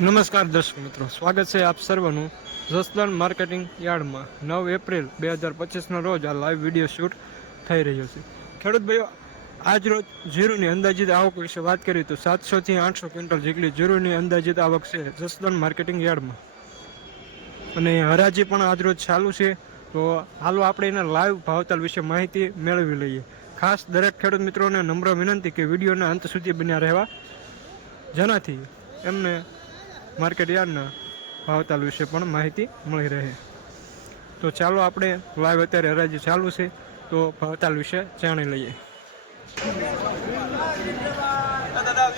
નમસ્કાર દર્શક મિત્રો, સ્વાગત છે આપ સર્વનું જસદણ માર્કેટિંગ યાર્ડમાં. નવ એપ્રિલ બે હજાર પચીસનો રોજ આ લાઈવ વીડિયો શૂટ થઈ રહ્યો છે. ખેડૂત ભાઈઓ, આજ રોજ જીરુની અંદાજિત આવક વિશે વાત કરીએ તો સાતસોથી આઠસો ક્વિન્ટલ જેટલી જીરુની અંદાજિત આવક છે જસદણ માર્કેટિંગ યાર્ડમાં. અને હરાજી પણ આજ રોજ ચાલુ છે, તો હાલો આપણે એના લાઈવ ભાવતાલ વિશે માહિતી મેળવી લઈએ. ખાસ દરેક ખેડૂત મિત્રોને નમ્ર વિનંતી કે વિડીયોના અંત સુધી બન્યા રહેવા. જેનાથી એમને માર્કેટ યાર્ડના ભાવતાલ વિશે પણ માહિતી મળી રહે. તો ચાલો આપણે લાઈવ અત્યારે હરાજી ચાલુ છે, તો ભાવતાલ વિશે જાણી લઈએ. દાદા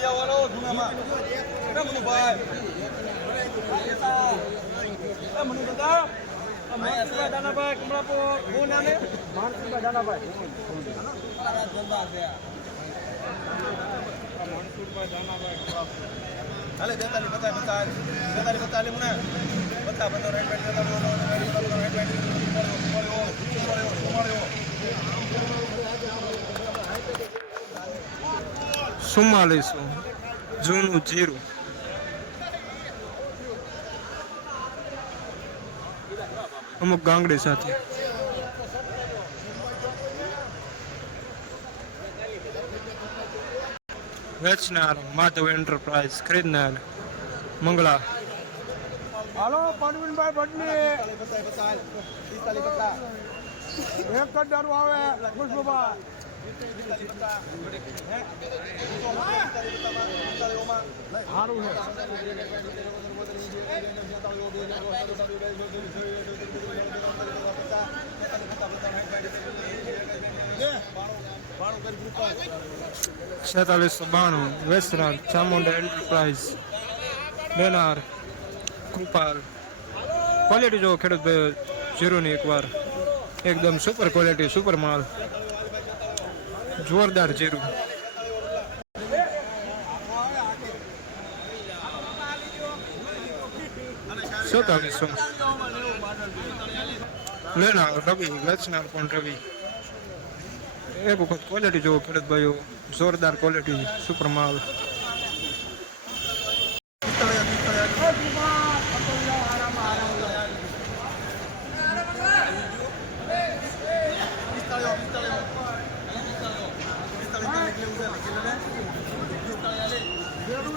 હાલે બેતાલી પચાસ પચાસ બેતાલી પચાસ મુને. પચાસ પચાસ રાઈટ બાઈટ બેતાલી રાઈટ સુમાળ્યો ચુમ્માલીસો, જૂનું જીરું. અમુક ગાંગડી સાથે. વેચનાર માધવ એન્ટરપ્રાઇઝ ખરીદનાર મંગળા. હાલો પરવીનભાઈ ભટની એક જ દારૂ આવે ખુશબુભા સારું છે. છેતાલીસો બાણું. વેચનાર ચામુંડા એન્ટરપ્રાઇઝ બેનાર કૃપાલ ક્વોલિટી જો ખેડૂત ભાઈ જીરોની એકવાર. એકદમ સુપર ક્વોલિટી સુપર માલ. જોરદાર જીરું. સુડતાલીસો લેનાર રવિ વેચનાર પણ રવિ? એક વખત ક્વોલિટી જોવો ખેડૂત ભાઈઓ જોરદાર ક્વોલિટી સુપર માલ જેનું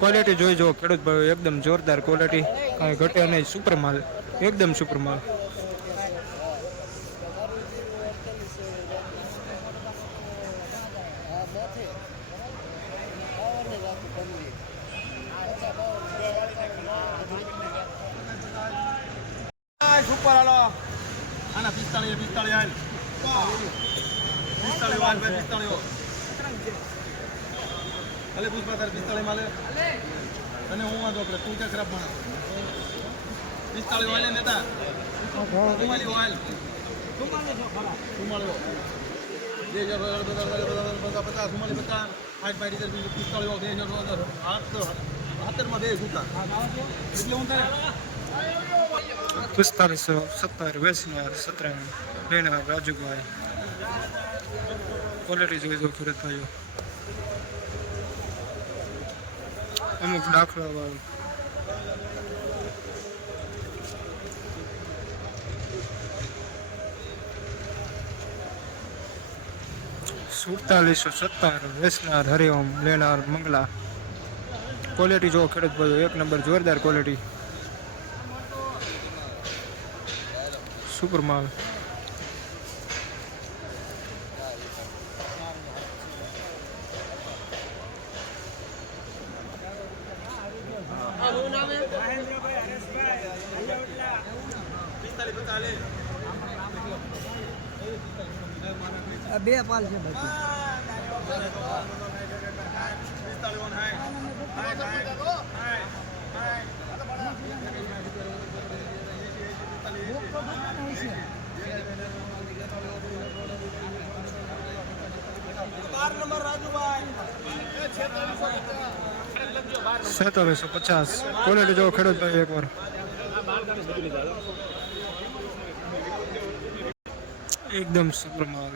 ક્વોલિટી જોઈ જુઓ, ખેડૂત ભાઈ એકદમ જોરદાર ક્વોલિટી કાંઈ ઘટે નહીં સુપર માલ, એકદમ સુપર માલ. સુપર હાલો. આના પિસ્તાળીસ પિસ્તાળીસ પિસ્તાળીસ અલે પુષ્પા તારે પિસ્તાળી માલે અને હું વાંધો આપણે તું ક્યાં ખરાબ માણસ પિસ્તાળી વાલે નેતા. ચુમ્માલીસ હાલ. ચુમ્માલીસ બે હજાર બધા પચાસ ચુમ્માલીસ પચાસ આઠ પાંચ હજાર પિસ્તાળીસ બે હજાર આઠ હાથરમાં બે સૂતા એટલે હું તારે પિસ્તાલીસો સત્તર વેસનાર સત્રાણું લેણા રાજુભાઈ. ક્વોલિટી જોઈ જો ખેડૂત ભાઈઓ. અમુક દાખલા વાળું સુડતાલીસો સત્તર વેસનાર, હરિઓમ, લેનાર, મંગલા. ક્વોલિટી જો ખેડૂત ભાઈ એક નંબર જોરદાર ક્વોલિટી સુપર માલ બે પાલ છે બાકી. સેતાલીસો પચાસ ક્વોલિટી જો ખેડૂત ભાઈ એકવાર એકદમ સુપર માલ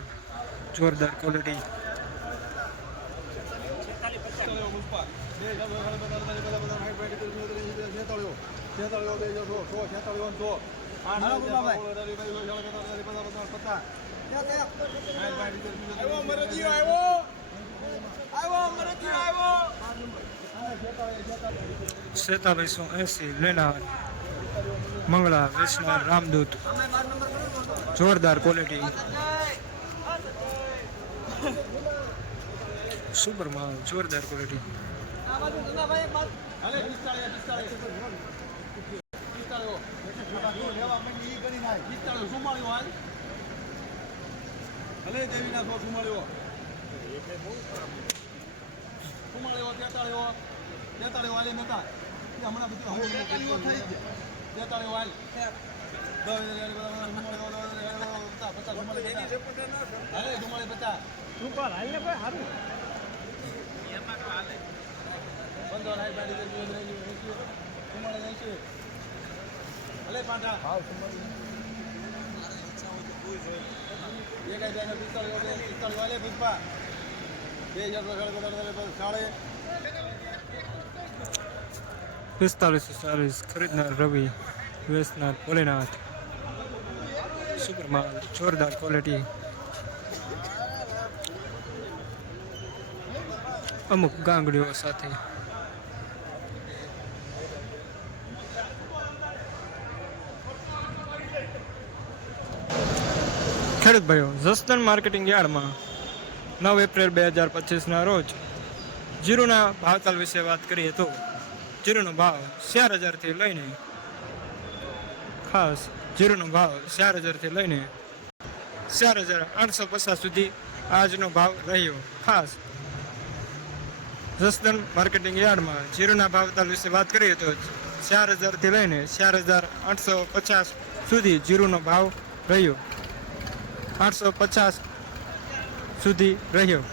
જોરદાર ક્વોલિટી સેતાલીસો એસી લેનાર મંગળા વિષ્ણુ રામદૂત જોરદાર ક્વોલિટી સુપર માલ જોરદાર ક્વોલિટી હાલે પિસ્તાળીસ પિસ્તાળીસ પિસ્તાળીસ પિસ્તાળીસ સુમાળીઓ હાલ ભલે દેવીના સો સુમાળીઓ સુમાળીઓ તેતાળીઓ તેતાળીઓ હાલે નતા એ હમણાં બધું તેતાળીઓ હાલ પચાસ હાલે સુમાળી પચાસ. સુપર હાલ ને કોઈ સારું હાઈ હાલ બાડી જાય છે ભલે પાંઠા એક આઈ જાય પિસ્તાળીસ વાગે પિસ્તાળીસ વાલે પુષ્પા બે હજાર રૂપિયા સાડે. પિસ્તાલીસો ચાલીસ ખરીદનાર રવિ વેચનાર ભોલેનાથ સુપર માલ જોરદાર ક્વોલિટી અમુક ગાંગડીઓ સાથે. ખેડૂત ભાઈઓ જસદન માર્કેટિંગ યાર્ડમાં નવ એપ્રિલ બે હજાર પચીસના રોજ જીરુના ભાવતાલ વિશે વાત કરીએ તો જીરુનો ભાવ ચાર હજારથી લઈને ખાસ જીરુનો ભાવ ચાર હજારથી લઈને ચાર હજાર આઠસો પચાસ સુધી આજનો ભાવ રહ્યો. ખાસ જસદન માર્કેટિંગ યાર્ડમાં જીરુના ભાવતાલ વિશે વાત કરીએ તો ચાર હજારથી લઈને ચાર હજાર આઠસો પચાસ સુધી જીરુનો ભાવ રહ્યો. આઠસો પચાસ સુધી રહ્યો.